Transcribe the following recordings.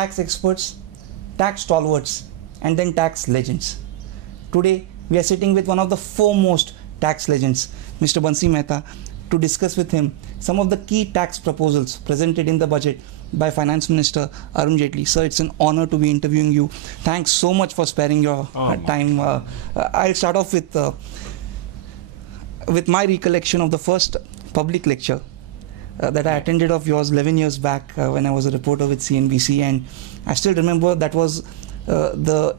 tax experts, tax stalwarts, and then tax legends. Today, we are sitting with one of the foremost tax legends, Mr. Bansi Mehta, to discuss with him some of the key tax proposals presented in the budget by Finance Minister Arun Jaitley. Sir, it's an honor to be interviewing you. Thanks so much for sparing your time. I'll start off with my recollection of the first public lecture that I attended of yours 11 years back when I was a reporter with CNBC, and I still remember that was the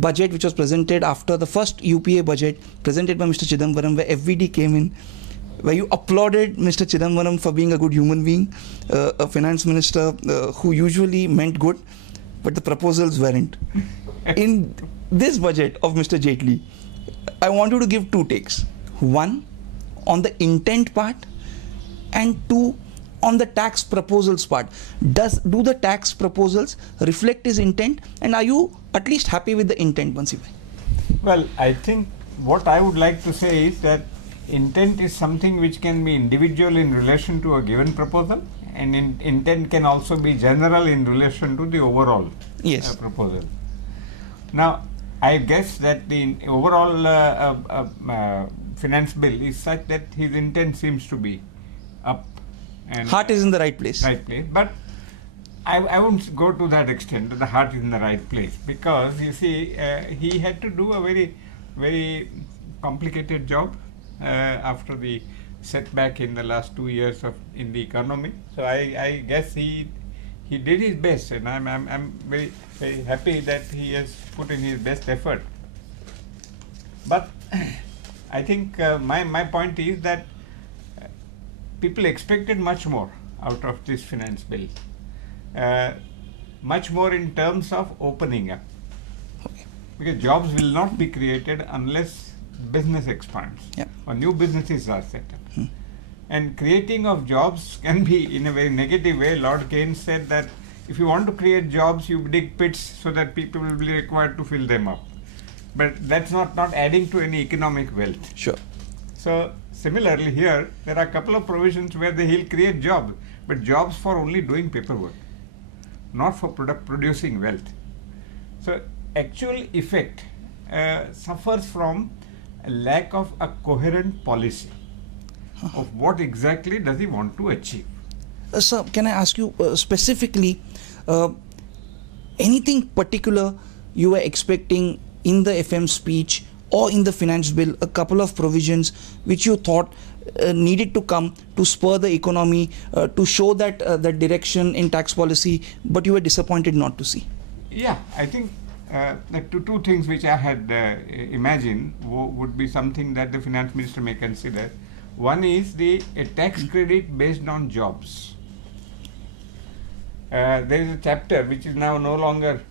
budget which was presented after the first UPA budget presented by Mr. Chidambaram, where FVD came in, where you applauded Mr. Chidambaram for being a good human being, a finance minister who usually meant good, but the proposals weren't. In this budget of Mr. Jaitley, I want you to give two takes. One, on the intent part, and two, on the tax proposals part. Do the tax proposals reflect his intent, and are you at least happy with the intent, Bansi bhai? Well, I think what I would like to say is that intent is something which can be individual in relation to a given proposal, and intent can also be general in relation to the overall proposal. Now, I guess that the overall finance bill is such that his intent seems to be up. And heart is in the right place. Right place. But I won't go to that extent that the heart is in the right place, because you see, he had to do a very, very complicated job after the setback in the last 2 years in the economy. So I guess he did his best, and I'm very, very happy that he has put in his best effort. But I think my point is that people expected much more out of this finance bill, much more in terms of opening up, because jobs will not be created unless business expands or new businesses are set up. And creating of jobs can be in a very negative way. Lord Keynes said that if you want to create jobs, you dig pits so that people will be required to fill them up. But that's not adding to any economic wealth. Sure. So similarly here, there are a couple of provisions where he'll create jobs, but jobs for only doing paperwork, not for producing wealth. So actual effect suffers from a lack of a coherent policy of what exactly does he want to achieve. Sir, can I ask you specifically, anything particular you were expecting in the FM speech or in the finance bill, a couple of provisions which you thought needed to come to spur the economy, to show that that direction in tax policy, but you were disappointed not to see? Yeah, I think the two things which I had imagined would be something that the finance minister may consider. One is a tax credit based on jobs. There is a chapter which is now no longer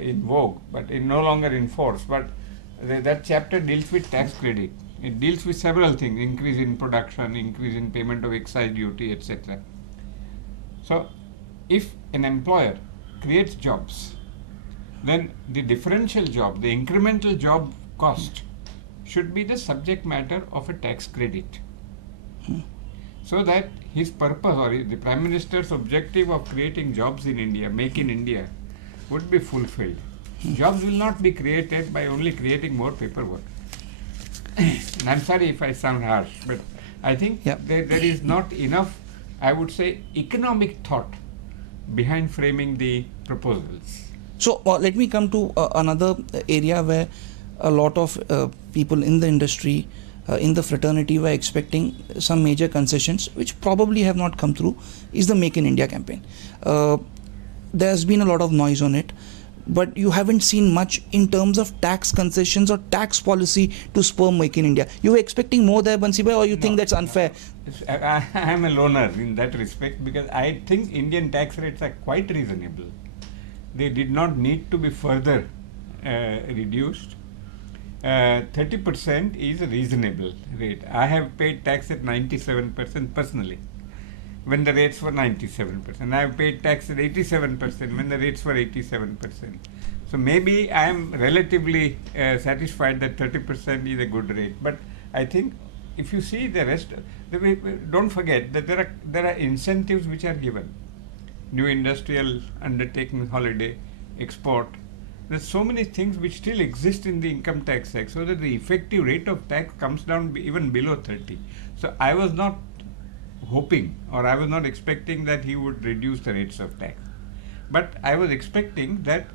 in vogue, but no longer in force, but that chapter deals with tax credit. It deals with several things: increase in production, increase in payment of excise duty, etc. So if an employer creates jobs, then the differential job, the incremental job cost, should be the subject matter of a tax credit, so that his purpose or the Prime Minister's objective of creating jobs in India, make in India, would be fulfilled. Jobs will not be created by only creating more paperwork. And I'm sorry if I sound harsh, but I think there is not enough, I would say, economic thought behind framing the proposals. So let me come to another area where a lot of people in the industry, in the fraternity, were expecting some major concessions which probably have not come through, is the Make in India campaign. There's been a lot of noise on it, but you haven't seen much in terms of tax concessions or tax policy to spur Make in India. You were expecting more there, Bansi bhai, or you think that's unfair? I am a loner in that respect, because I think Indian tax rates are quite reasonable. They did not need to be further reduced. 30% is a reasonable rate. I have paid tax at 97% personally when the rates were 97%. I have paid tax at 87% when the rates were 87%. So maybe I am relatively satisfied that 30% is a good rate. But I think if you see the rest, don't forget that there are incentives which are given. new industrial undertaking holiday, export. There's so many things which still exist in the income tax act, so that the effective rate of tax comes down even below 30. So I was not hoping, or I was not expecting that he would reduce the rates of tax. But I was expecting that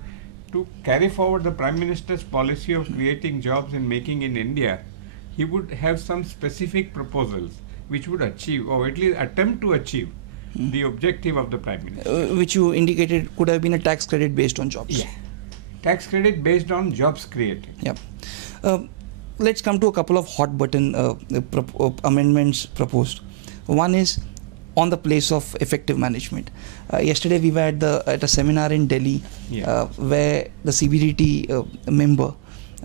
to carry forward the Prime Minister's policy of creating jobs and making in India, he would have some specific proposals which would achieve, or at least attempt to achieve, the objective of the Prime Minister. Which you indicated could have been a tax credit based on jobs. Yeah. Tax credit based on jobs created. Yep. Let's come to a couple of hot button amendments proposed. One is on the place of effective management. Yesterday we were at a seminar in Delhi, where the CBDT member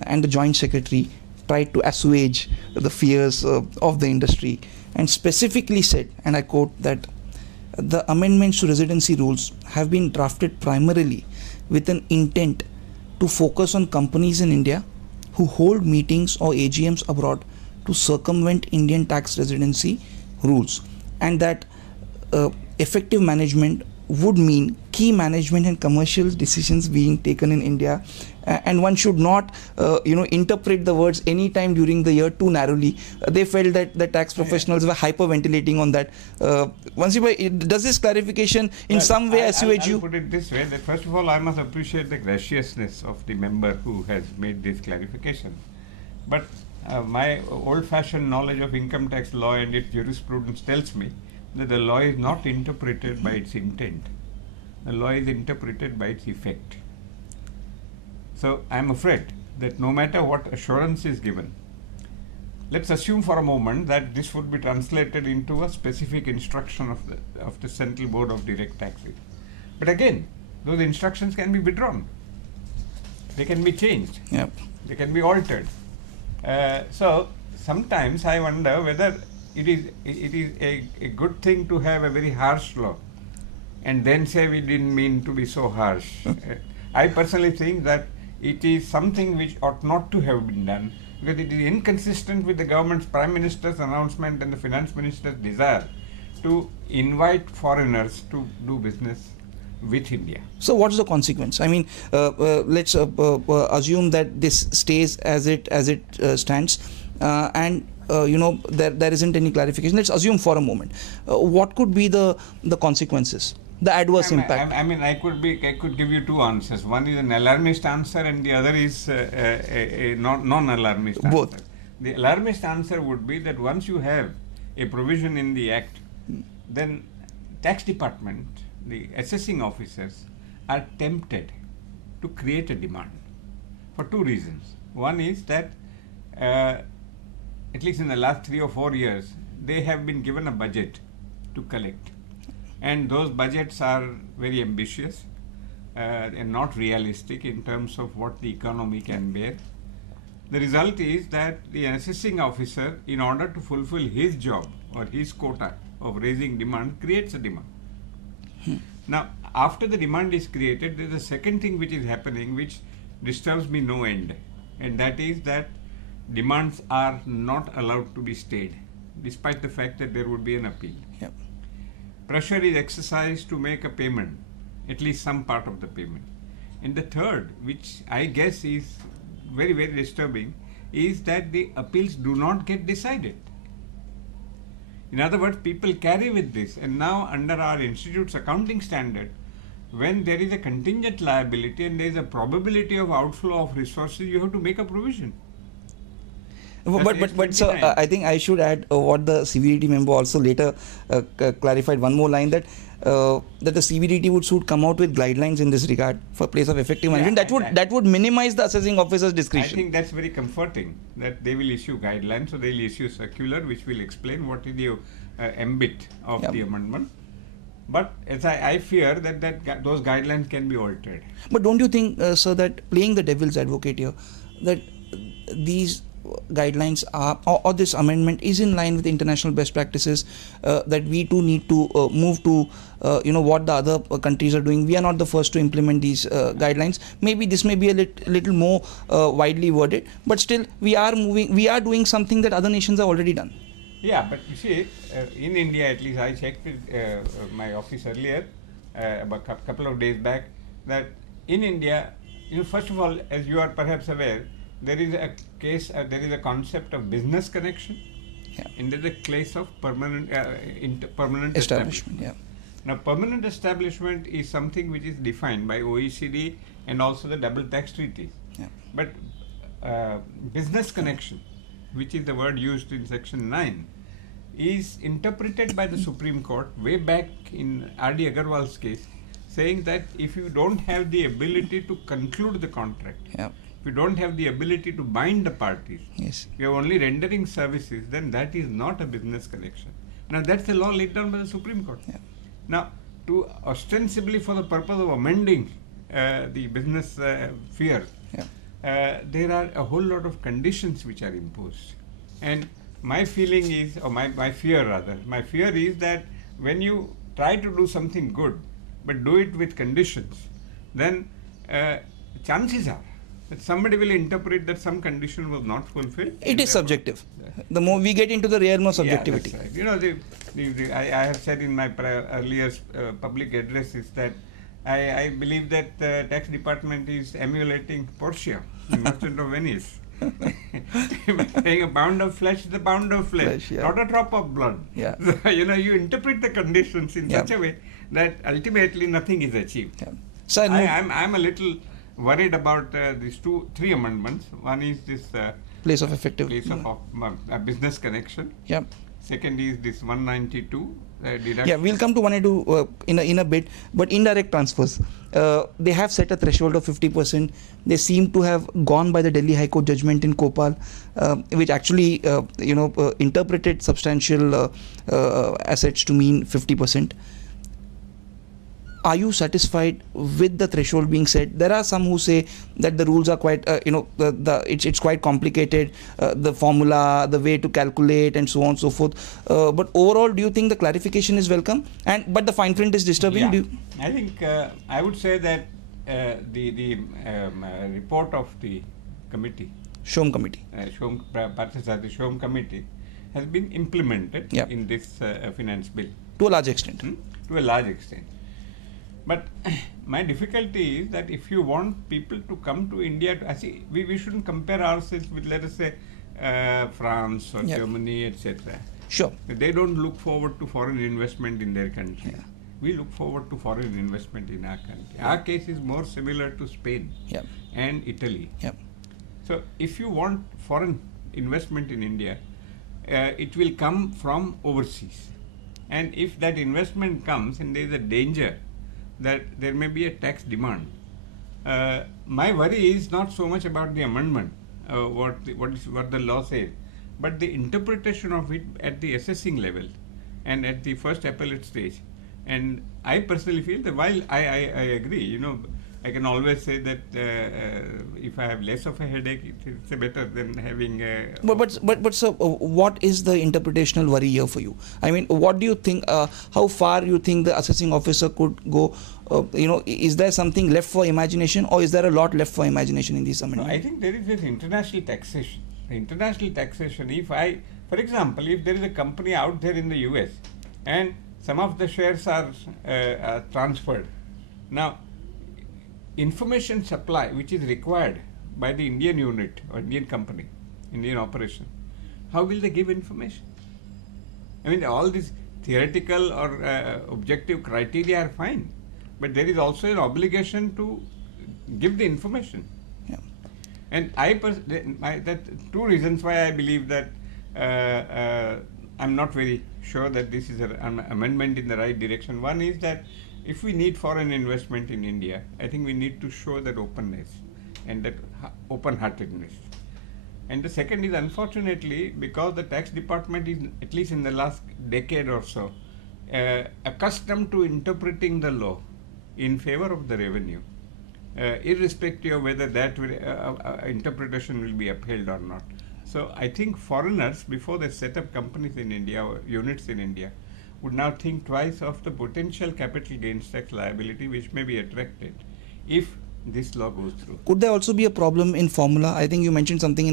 and the joint secretary tried to assuage the fears of the industry, and specifically said, and I quote, that the amendments to residency rules have been drafted primarily with an intent to focus on companies in India who hold meetings or AGMs abroad to circumvent Indian tax residency rules, and that effective management would mean key management and commercial decisions being taken in India, and one should not interpret the words any time during the year too narrowly. They felt that the tax professionals were hyperventilating on that. Bansi bhai, does this clarification in some way assuage you? I'll put it this way, that first of all I must appreciate the graciousness of the member who has made this clarification. But my old-fashioned knowledge of income tax law and its jurisprudence tells me that the law is not interpreted by its intent. The law is interpreted by its effect. So I am afraid that no matter what assurance is given, let's assume for a moment that this would be translated into a specific instruction of the Central Board of Direct Taxes. But again, those instructions can be withdrawn. They can be changed. Yep. They can be altered. So sometimes I wonder whether it is a good thing to have a very harsh law and then say we didn't mean to be so harsh. I personally think that it is something which ought not to have been done, because it is inconsistent with the government's Prime Minister's announcement and the Finance Minister's desire to invite foreigners to do business with India. So what's the consequence? I mean, let's assume that this stays as it stands, and there isn't any clarification. Let's assume for a moment. What could be the consequences, the adverse impact? I could give you two answers. One is an alarmist answer, and the other is a non-alarmist answer. Both. The alarmist answer would be that once you have a provision in the Act, then tax department, the assessing officers, are tempted to create a demand for two reasons. One is that at least in the last 3 or 4 years, they have been given a budget to collect. And those budgets are very ambitious and not realistic in terms of what the economy can bear. The result is that the assessing officer, in order to fulfill his job or his quota of raising demand, creates a demand. Now, after the demand is created, there is a second thing which is happening which disturbs me no end, and that is that demands are not allowed to be stayed, despite the fact that there would be an appeal. Yep. Pressure is exercised to make a payment, at least some part of the payment. And the third, which I guess is very, very disturbing, is that the appeals do not get decided. In other words, people carry with this, and now under our institute's accounting standard, when there is a contingent liability and there is a probability of outflow of resources, you have to make a provision. But so I think I should add what the CBDT member also later clarified, one more line, that the CBDT would soon come out with guidelines in this regard for place of effective management. That would minimize the assessing officer's discretion. I think that's very comforting, that they will issue guidelines. So they'll issue circular which will explain what is the ambit of the amendment. But as I fear that those guidelines can be altered. But don't you think, sir, that playing the devil's advocate here, that these guidelines are, or this amendment is in line with international best practices, that we too need to move to what the other countries are doing? We are not the first to implement these guidelines. Maybe this may be a little more widely worded, but still we are doing something that other nations have already done. Yeah, but you see, in India at least, I checked with my office earlier, about a couple of days back, that in India, first of all, as you are perhaps aware, there is a case, there is a concept of business connection, and there is a case of permanent establishment. Yeah. Now, permanent establishment is something which is defined by OECD and also the double tax treaties. Yeah. But business connection, which is the word used in Section 9, is interpreted by the Supreme Court way back in R.D. Agarwal's case, saying that if you don't have the ability to conclude the contract, if you don't have the ability to bind the parties, you are only rendering services, then that is not a business connection. Now, that's the law laid down by the Supreme Court. Now, to ostensibly for the purpose of amending the business sphere, there are a whole lot of conditions which are imposed. And my feeling is, or my fear rather, my fear is that when you try to do something good, but do it with conditions, then chances are that somebody will interpret that some condition was not fulfilled. It is subjective. The more we get into the realm of subjectivity. Yeah, that's right. I have said in my earlier public addresses that I believe that the tax department is emulating Portia, the Merchant of Venice. Saying a pound of flesh is a pound of flesh, not a drop of blood. So, you interpret the conditions in such a way that ultimately nothing is achieved. So I'm a little worried about these three amendments. One is this place of effective business connection. Second is this 192 deduction. We'll come to 192 in a bit. But indirect transfers, they have set a threshold of 50%. They seem to have gone by the Delhi High Court judgment in Kopal, which actually interpreted substantial assets to mean 50%. Are you satisfied with the threshold being set? There are some who say that the rules are quite, it's quite complicated, the formula, the way to calculate, and so on and so forth. But overall, do you think the clarification is welcome? But the fine print is disturbing. I think I would say that the report of the committee, Shom Committee, the Shom Committee, has been implemented in this finance bill to a large extent. To a large extent. But my difficulty is that if you want people to come to India, we shouldn't compare ourselves with, let us say, France or Germany, etc. Sure. They don't look forward to foreign investment in their country. We look forward to foreign investment in our country. Our case is more similar to Spain and Italy. So if you want foreign investment in India, it will come from overseas. And if that investment comes and there is a danger that there may be a tax demand, my worry is not so much about the amendment, what the law says, but the interpretation of it at the assessing level and at the first appellate stage. And I personally feel that while I agree, I can always say that if I have less of a headache, it's better than having a... But sir, what is the interpretational worry here for you? I mean, what do you think, how far you think the assessing officer could go? Is there something left for imagination, or is there a lot left for imagination in these amendments? I think there is this international taxation. International taxation, for example, if there is a company out there in the US and some of the shares are transferred. Now, information supply which is required by the Indian unit or Indian company, Indian operation, how will they give information? I mean, all these theoretical or objective criteria are fine, but there is also an obligation to give the information. And that two reasons why I believe that I'm not very sure that this is an amendment in the right direction. One is that if we need foreign investment in India, I think we need to show that openness and that open-heartedness. And the second is, unfortunately, because the tax department is, at least in the last decade or so, accustomed to interpreting the law in favor of the revenue, irrespective of whether that interpretation will be upheld or not. So I think foreigners, before they set up companies in India or units in India, would now think twice of the potential capital gains tax liability which may be attracted if this law goes through. Could there also be a problem in formula? I think you mentioned something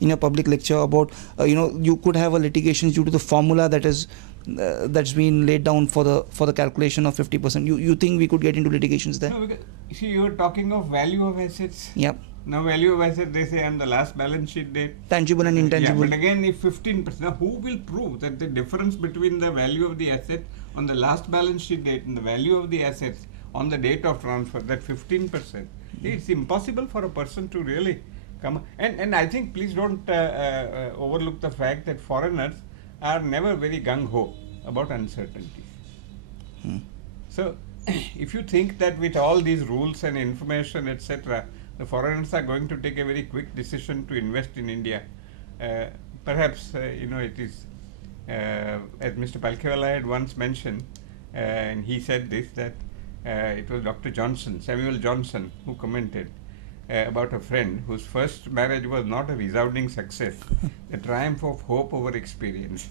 in a public lecture about you could have a litigation due to the formula that is that's been laid down for the calculation of 50%. You think we could get into litigations there? No, because see, you were talking of value of assets. Yep. Now value of assets, they say on the last balance sheet date. Tangible and intangible. Yeah, but again, if 15%, now who will prove that the difference between the value of the asset on the last balance sheet date and the value of the assets on the date of transfer, that 15%? It's impossible for a person to really come. And I think please don't overlook the fact that foreigners are never very gung-ho about uncertainties. So if you think that with all these rules and information, etc., the foreigners are going to take a very quick decision to invest in India, perhaps it is as Mr. Palkhiwala had once mentioned, and he said this, that it was Dr. Samuel Johnson, who commented about a friend whose first marriage was not a resounding success, the triumph of hope over experience.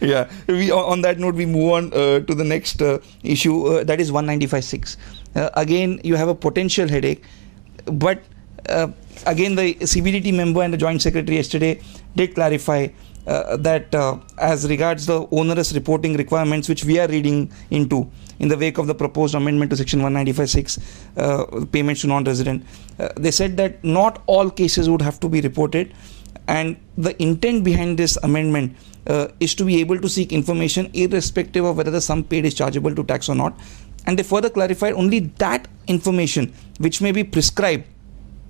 Yeah. On that note, we move on to the next issue, that is 195.6. Again, you have a potential headache, but again, the CBDT member and the Joint Secretary yesterday did clarify that as regards the onerous reporting requirements, which we are reading into in the wake of the proposed amendment to section 195.6, payments to non-resident, they said that not all cases would have to be reported, and the intent behind this amendment is to be able to seek information irrespective of whether the sum paid is chargeable to tax or not. And they further clarified only that information which may be prescribed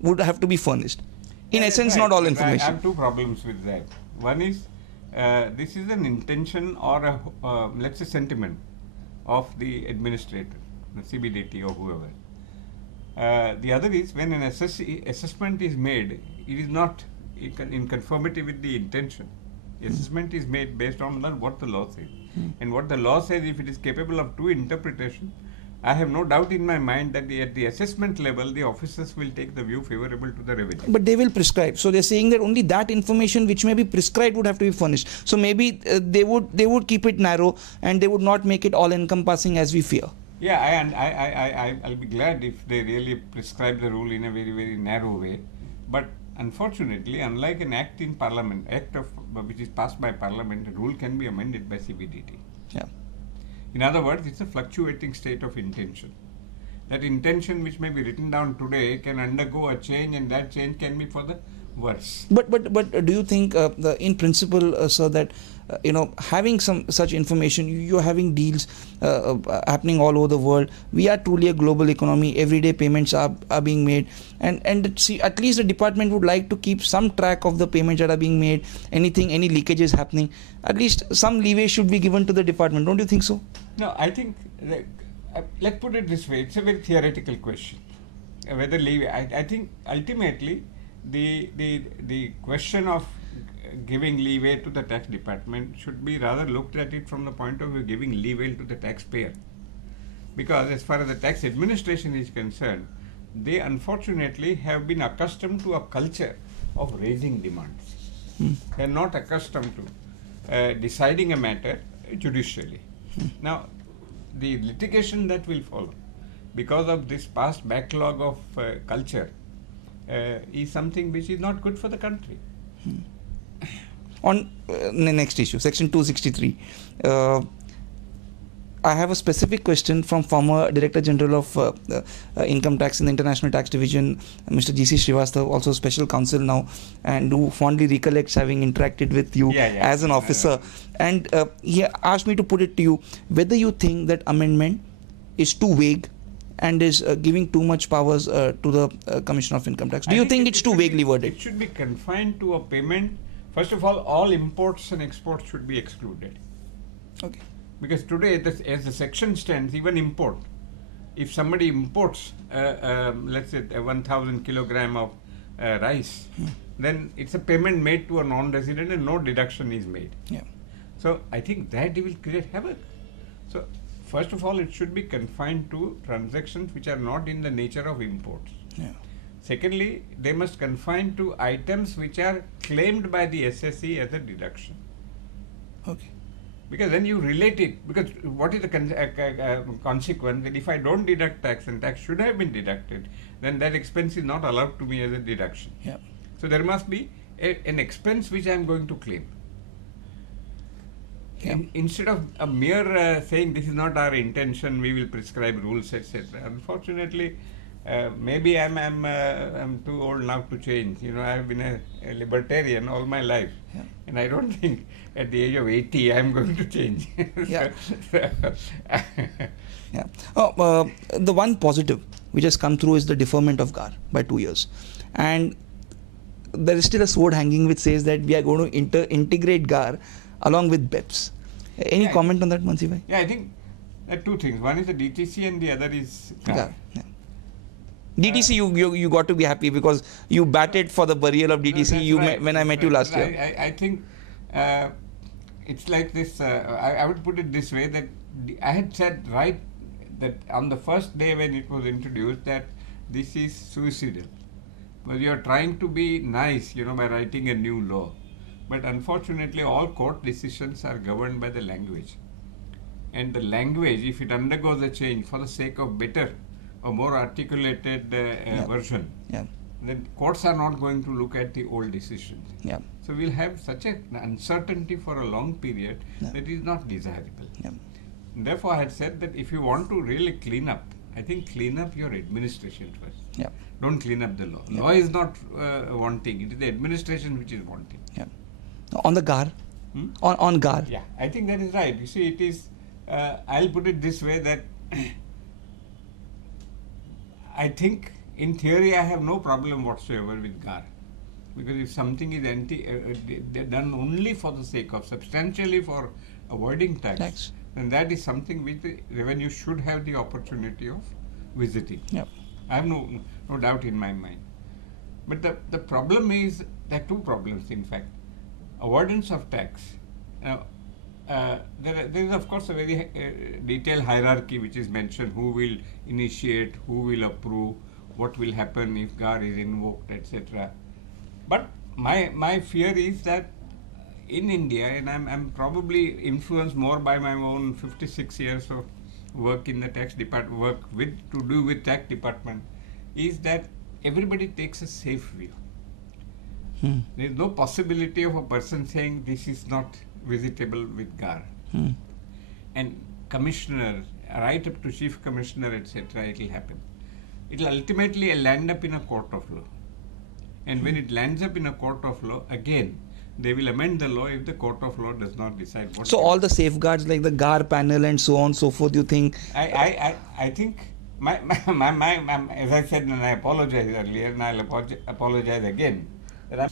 would have to be furnished. In essence, right. Not all information. I have two problems with that. One is this is an intention or a let's say sentiment of the administrator, the CBDT or whoever. The other is when an assessment is made, it is not in conformity with the intention. The assessment is made based on what the law says. And what the law says, if it is capable of two interpretation, I have no doubt in my mind that at the assessment level, the officers will take the view favorable to the revenue. But they will prescribe. So they're saying that only that information which may be prescribed would have to be furnished. So maybe they would keep it narrow and they would not make it all encompassing as we fear. Yeah, I'll be glad if they really prescribe the rule in a very, very narrow way. But unfortunately, unlike an act in Parliament, which is passed by Parliament, a rule can be amended by CBDT. Yeah. In other words, it's a fluctuating state of intention. That intention which may be written down today can undergo a change, and that change can be for the worse. But do you think, in principle, sir, that having some such information, you're having deals happening all over the world. We are truly a global economy. Everyday payments are being made, and see, at least the department would like to keep some track of the payments that are being made. Any leakages happening, at least some leeway should be given to the department. Don't you think so? No, I think let's put it this way. It's a very theoretical question. Whether leeway, I think ultimately the question of giving leeway to the tax department should be rather looked at it from the point of view of giving leeway to the taxpayer. Because as far as the tax administration is concerned, they unfortunately have been accustomed to a culture of raising demands. They are not accustomed to deciding a matter judicially. Now, the litigation that will follow because of this past backlog of culture is something which is not good for the country. On the next issue, section 263, I have a specific question from former Director General of Income Tax in the International Tax Division, Mr. G.C. Srivastava, also special counsel now, and who fondly recollects having interacted with you as an officer. And he asked me to put it to you, whether you think that amendment is too vague and is giving too much powers to the Commissioner of Income Tax. Do you think it's too vaguely worded? It should be confined to a payment. First of all imports and exports should be excluded. Okay. Because today, as the section stands, even import, if somebody imports, let's say 1,000 kilogram of rice, then it's a payment made to a non-resident and no deduction is made. Yeah. So I think that will create havoc. So first of all, it should be confined to transactions which are not in the nature of imports. Yeah. Secondly, they must confine to items which are claimed by the SSE as a deduction. Okay. Because then you relate it, because what is the consequence that if I don't deduct tax and tax should have been deducted, then that expense is not allowed to me as a deduction. Yeah. So there must be an expense which I am going to claim. Instead of a mere saying this is not our intention, we will prescribe rules, etc. Unfortunately, maybe I'm too old now to change. I have been a libertarian all my life, and I don't think at the age of 80 I'm going to change. Yeah. Yeah. The one positive which has come through is the deferment of GAR by 2 years, and there is still a sword hanging which says that we are going to integrate GAR along with BEPS. Any comment on that, Bansi bhai? Yeah, I think there are two things. One is the DTC and the other is GAR. Yeah. DTC, you got to be happy because you batted for the burial of DTC when I met you last year. I think it's like this. I would put it this way, that I had said right that on the first day when it was introduced that this is suicidal. But you are trying to be nice, by writing a new law. But unfortunately, all court decisions are governed by the language. And the language, if it undergoes a change for the sake of better or more articulated version, then courts are not going to look at the old decisions. Yeah. So we'll have such an uncertainty for a long period that is not desirable. Yeah. Therefore, I had said that if you want to really clean up, I think clean up your administration first. Yeah. Don't clean up the law. Yeah. Law is not wanting. It is the administration which is wanting. Yeah. On the GAR? On GAR? Yeah, I think that is right. You see, it is, I'll put it this way, that I think in theory I have no problem whatsoever with GAR. Because if something is done only for the sake of, substantially for avoiding tax, then that is something which the revenue should have the opportunity of visiting. Yeah. I have no doubt in my mind. But the problem is, there are two problems in fact. Avoidance of tax. There is of course a very detailed hierarchy which is mentioned, who will initiate, who will approve, what will happen if GAR is invoked, etc. But my fear is that in India, and I'm probably influenced more by my own 56 years of work in the tax department, to do with tax department, is that everybody takes a safe view. There is no possibility of a person saying this is not visitable with GAR. And commissioner, right up to chief commissioner, etc., it will happen. It will ultimately land up in a court of law. And when it lands up in a court of law, again, they will amend the law if the court of law does not decide what. So all the safeguards like the GAR panel and so on, so forth, you think? I think, as I said, and I apologized earlier, and I'll apologize again, that I'm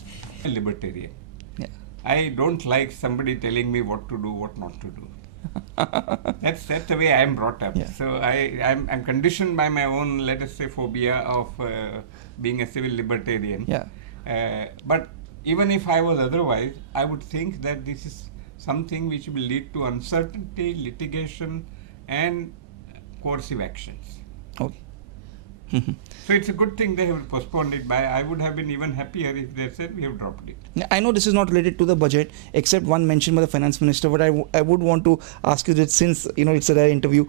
a libertarian. Yeah. I don't like somebody telling me what to do, what not to do. That's the way I am brought up. Yeah. So I'm conditioned by my own, let us say, phobia of being a civil libertarian. Yeah. But even if I was otherwise, I would think that this is something which will lead to uncertainty, litigation, and coercive actions. Okay. So it's a good thing they have postponed it by. I would have been even happier if they said we have dropped it. I know this is not related to the budget, except one mentioned by the finance minister, but I would want to ask you that, since it's a rare interview,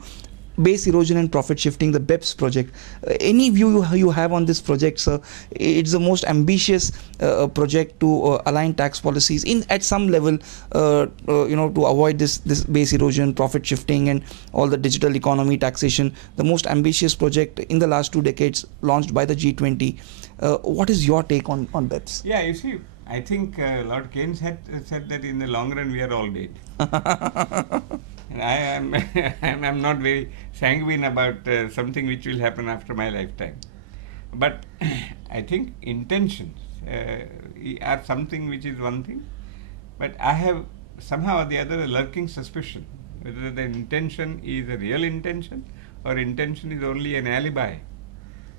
base erosion and profit shifting, the BEPS project. Any view you have on this project, sir? It's the most ambitious project to align tax policies at some level, to avoid this base erosion, profit shifting, and all the digital economy, taxation. The most ambitious project in the last 2 decades, launched by the G20. What is your take on BEPS? Yeah, you see, I think Lord Keynes had said that in the long run we are all dead. And I'm not very sanguine about something which will happen after my lifetime. But I think intentions are something which is one thing. But I have somehow or the other a lurking suspicion whether the intention is a real intention or intention is only an alibi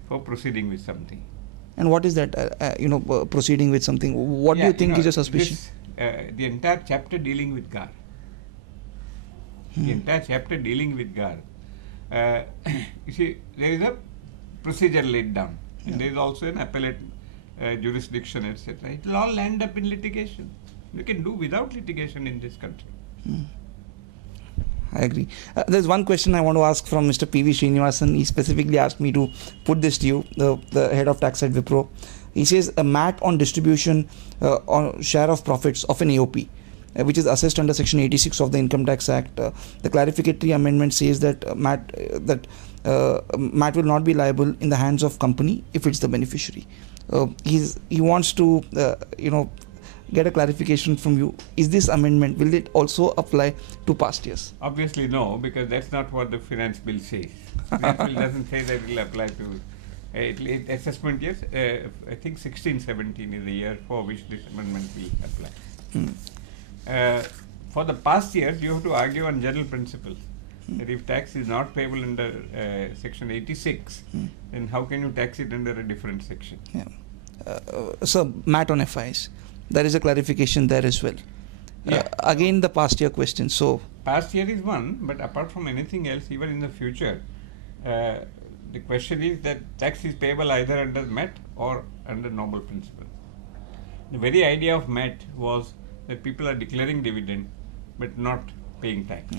for proceeding with something. And what is that, proceeding with something? What do you think is your suspicion? The entire chapter dealing with GAR. The entire chapter dealing with GAR. You see, there is a procedure laid down. And there is also an appellate jurisdiction, etc. It will all land up in litigation. You can do without litigation in this country. I agree. There's one question I want to ask from Mr. P.V. Srinivasan. He specifically asked me to put this to you, the head of tax at Wipro. He says a MAT on distribution on share of profits of an AOP. which is assessed under Section 86 of the Income Tax Act. The clarificatory amendment says that MAT will not be liable in the hands of company if it's the beneficiary. He wants to get a clarification from you. Is this amendment, will it also apply to past years? Obviously no, because that's not what the finance bill says. Finance bill doesn't say that it will apply to assessment years. I think 16-17 is the year for which this amendment will apply. For the past years, you have to argue on general principles. That if tax is not payable under Section 86, then how can you tax it under a different section? So MAT on FIs, there is a clarification there as well. Again, the past year question. So past year is one, but apart from anything else, even in the future, the question is that tax is payable either under MAT or under noble principle. The very idea of MAT was that people are declaring dividend but not paying tax.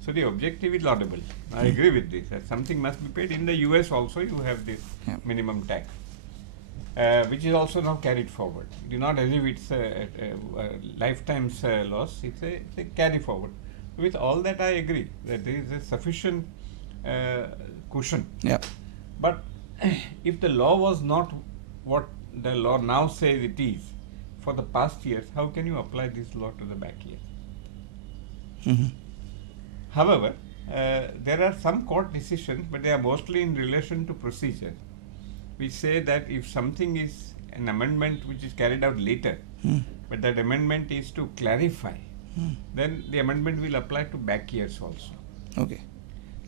So the objective is laudable. I agree with this. That something must be paid. In the US also you have this minimum tax, which is also now carried forward. It is not as if it's a lifetime's loss. It's a carry forward. With all that, I agree that there is a sufficient cushion. But if the law was not what the law now says it is for the past years, how can you apply this law to the back years? However, there are some court decisions, but they are mostly in relation to procedure, which say that if something is an amendment which is carried out later, but that amendment is to clarify, then the amendment will apply to back years also.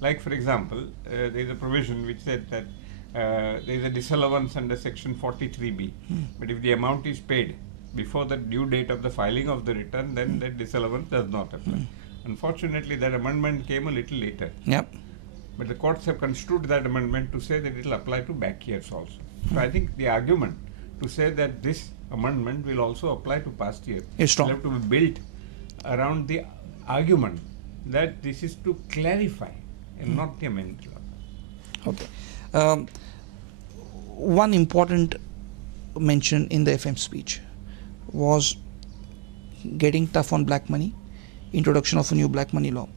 Like for example, there is a provision which said that there is a disallowance under Section 43B, but if the amount is paid before the due date of the filing of the return, then that disallowance does not apply. Unfortunately, that amendment came a little later. But the courts have construed that amendment to say that it will apply to back years also. So I think the argument to say that this amendment will also apply to past years will have to be built around the argument that this is to clarify and not the amendment law. One important mention in the FM speech was getting tough on black money, introduction of a new black money law,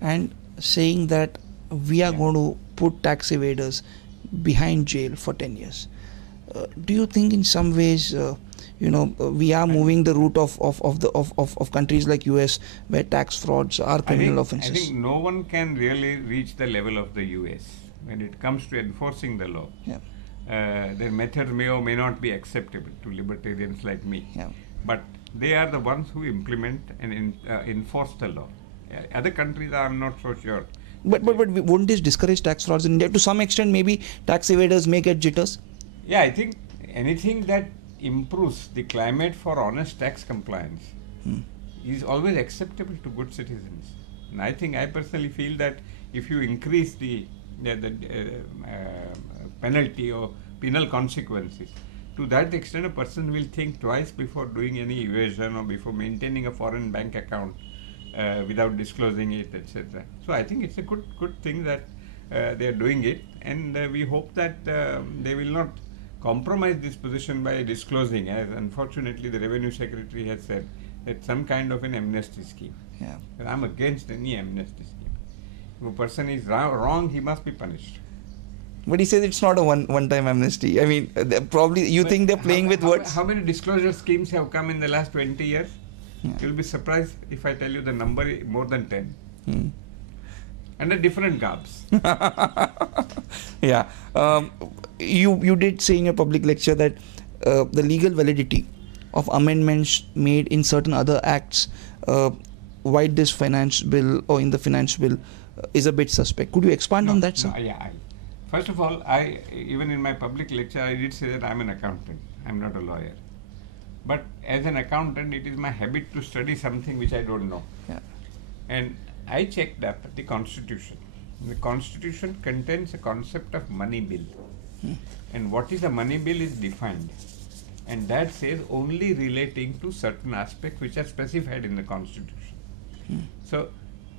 and saying that we are going to put tax evaders behind jail for 10 years. Do you think in some ways we are moving the route of countries like US where tax frauds are criminal offenses? I think no one can really reach the level of the US when it comes to enforcing the law. Their methods may or may not be acceptable to libertarians like me, but they are the ones who implement and enforce the law. Other countries, I am not so sure. But wouldn't this discourage tax frauds in India? To some extent, maybe tax evaders may get jitters. I think anything that improves the climate for honest tax compliance is always acceptable to good citizens. And I personally feel that if you increase the penalty or penal consequences, to that extent a person will think twice before doing any evasion or before maintaining a foreign bank account without disclosing it, etc. So I think it's a good thing that they are doing it, and we hope that they will not compromise this position by disclosing, as unfortunately the Revenue Secretary has said, that some kind of an amnesty scheme. And I'm against any amnesty scheme. If a person is wrong, he must be punished. But he says it's not a one-time amnesty. I mean, probably you think they're playing with words. How many disclosure schemes have come in the last 20 years? You'll be surprised if I tell you the number more than 10. Under different garbs. You did say in your public lecture that the legal validity of amendments made in certain other acts, while this finance bill or in the finance bill, is a bit suspect. Could you expand on that, sir? First of all, even in my public lecture, I did say that I'm an accountant. I'm not a lawyer. But as an accountant, it is my habit to study something which I don't know. And I checked up the Constitution. The Constitution contains a concept of money bill. And what is a money bill is defined. And that says only relating to certain aspects which are specified in the Constitution. So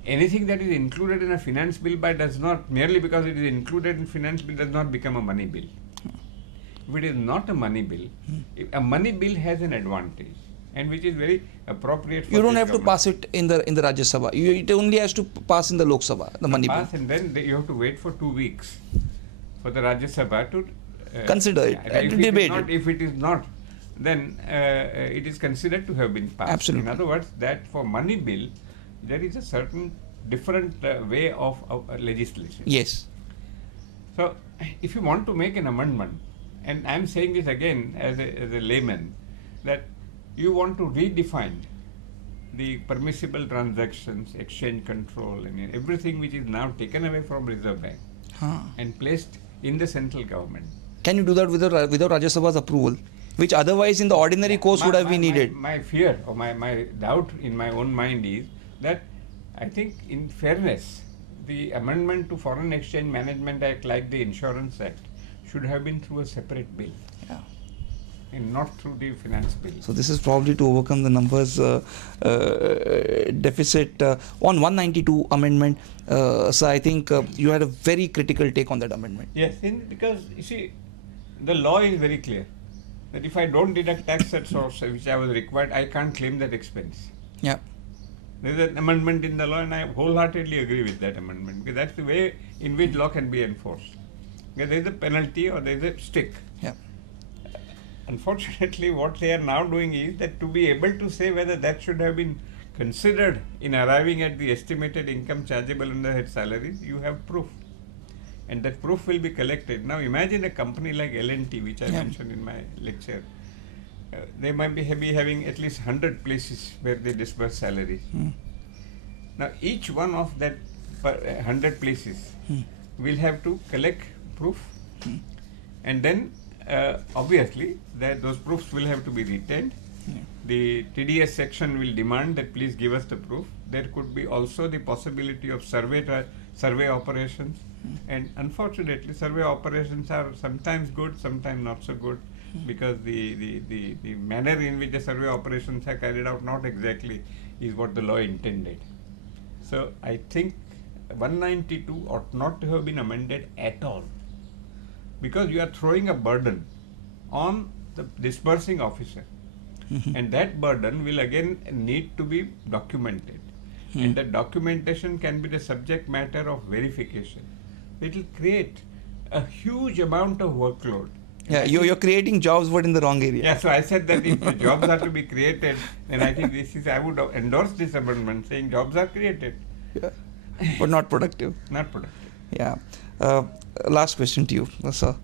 anything that is included in a finance bill does not, merely because it is included in finance bill, does not become a money bill. If it is not a money bill, a money bill has an advantage. and which is very appropriate for You don't this have to government. pass it in the Rajya Sabha. It only has to pass in the Lok Sabha, the money bill. Pass, and then you have to wait for 2 weeks for the Rajya Sabha to Consider it, if to debate it. If it is not, then it is considered to have been passed. Absolutely. In other words, that for money bill, there is a certain different way of legislation. Yes. So, if you want to make an amendment, and I am saying this again as a layman, that you want to redefine the permissible transactions, exchange control, and everything which is now taken away from Reserve Bank and placed in the central government. Can you do that without Rajya Sabha's approval, which otherwise in the ordinary course would have been needed? My fear or my doubt in my own mind is that I think in fairness, the amendment to Foreign Exchange Management Act, like the Insurance Act, should have been through a separate bill. Yeah. And not through the finance bill. So this is probably to overcome the numbers deficit on 192 amendment. So I think you had a very critical take on that amendment. Yes, because you see, the law is very clear that if I don't deduct tax at source, which I was required, I can't claim that expense. Yeah. There is an amendment in the law, and I wholeheartedly agree with that amendment, because that's the way in which law can be enforced. Because there is a penalty or there is a stick. Yeah. Unfortunately, what they are now doing is that to be able to say whether that should have been considered in arriving at the estimated income chargeable under head salaries, you have proof. And that proof will be collected. Now imagine a company like L&T, which I mentioned in my lecture. They might be having at least 100 places where they disburse salaries. Now each one of that 100 places will have to collect proof, and then obviously those proofs will have to be retained. The TDS section will demand that please give us the proof. There could be also the possibility of survey operations, and unfortunately survey operations are sometimes good, sometimes not so good, because the manner in which the survey operations are carried out not exactly is what the law intended. So I think 192 ought not to have been amended at all, because you are throwing a burden on the disbursing officer, and that burden will again need to be documented, and the documentation can be the subject matter of verification. It will create a huge amount of workload. Yeah, you're creating jobs, but in the wrong area. Yeah, so I said that if the jobs are to be created, then I think I would endorse this amendment saying jobs are created. Yeah. But not productive. Not productive. Yeah. Last question to you, sir.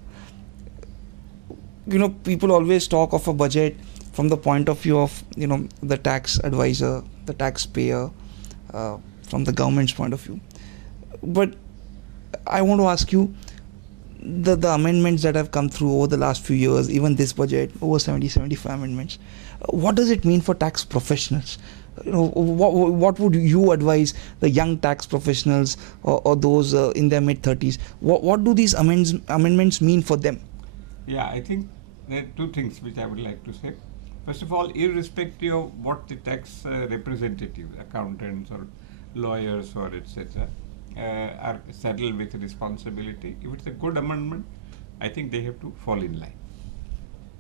People always talk of a budget from the point of view of, the tax advisor, the taxpayer, from the government's point of view. But I want to ask you, the amendments that have come through over the last few years, even this budget, over 70-75 amendments, what does it mean for tax professionals? What would you advise the young tax professionals or those in their mid-30s? What do these amendments mean for them? Yeah, I think there are two things which I would like to say. First of all, irrespective of what the tax representatives, accountants or lawyers or etc. Are saddled with responsibility, if it's a good amendment, I think they have to fall in line.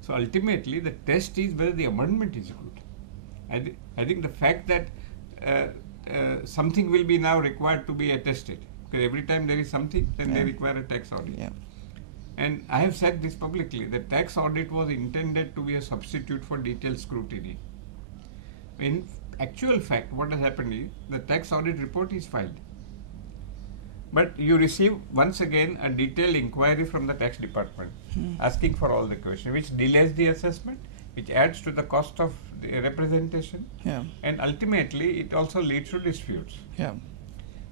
So ultimately, the test is whether the amendment is good. I think the fact that something will be now required to be attested, because every time there is something, then they require a tax audit. Yeah. And I have said this publicly, the tax audit was intended to be a substitute for detailed scrutiny. In actual fact, what has happened is, the tax audit report is filed, but you receive once again a detailed inquiry from the tax department asking for all the questions, which delays the assessment, which adds to the cost of the representation, and ultimately it also leads to disputes. Yeah.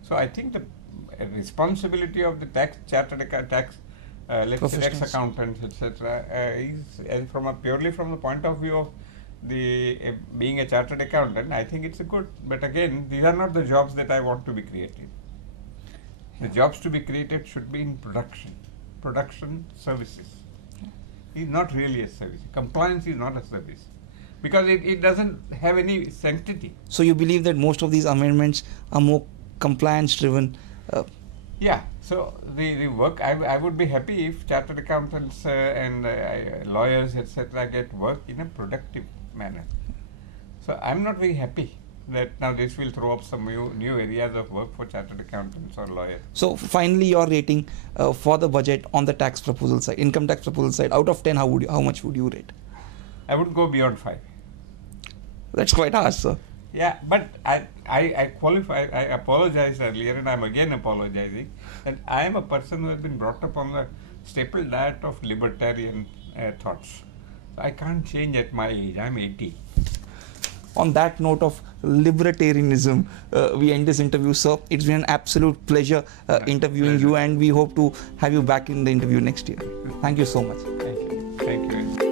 So I think the responsibility of the chartered tax accountants, etc., is purely from the point of view of the being a chartered accountant. I think it's a good, but again, these are not the jobs that I want to be created. The jobs to be created should be in production services. It's not really a service. Compliance is not a service, because it doesn't have any sanctity. So you believe that most of these amendments are more compliance driven? Yeah. So the work, I would be happy if chartered accountants and lawyers, etc., get work in a productive manner. So I'm not very happy that now this will throw up some new areas of work for chartered accountants or lawyers. So finally, your rating for the budget on the tax proposal side, income tax proposal side, out of 10, how much would you rate? I wouldn't go beyond 5. That's quite harsh, sir. Yeah, but I qualify, I apologized earlier and I'm again apologizing that I am a person who has been brought up on the staple diet of libertarian thoughts. So I can't change at my age, I'm 80. On that note of libertarianism, we end this interview, sir. It's been an absolute pleasure interviewing you, and we hope to have you back in the interview next year. Thank you so much. Thank you. Thank you.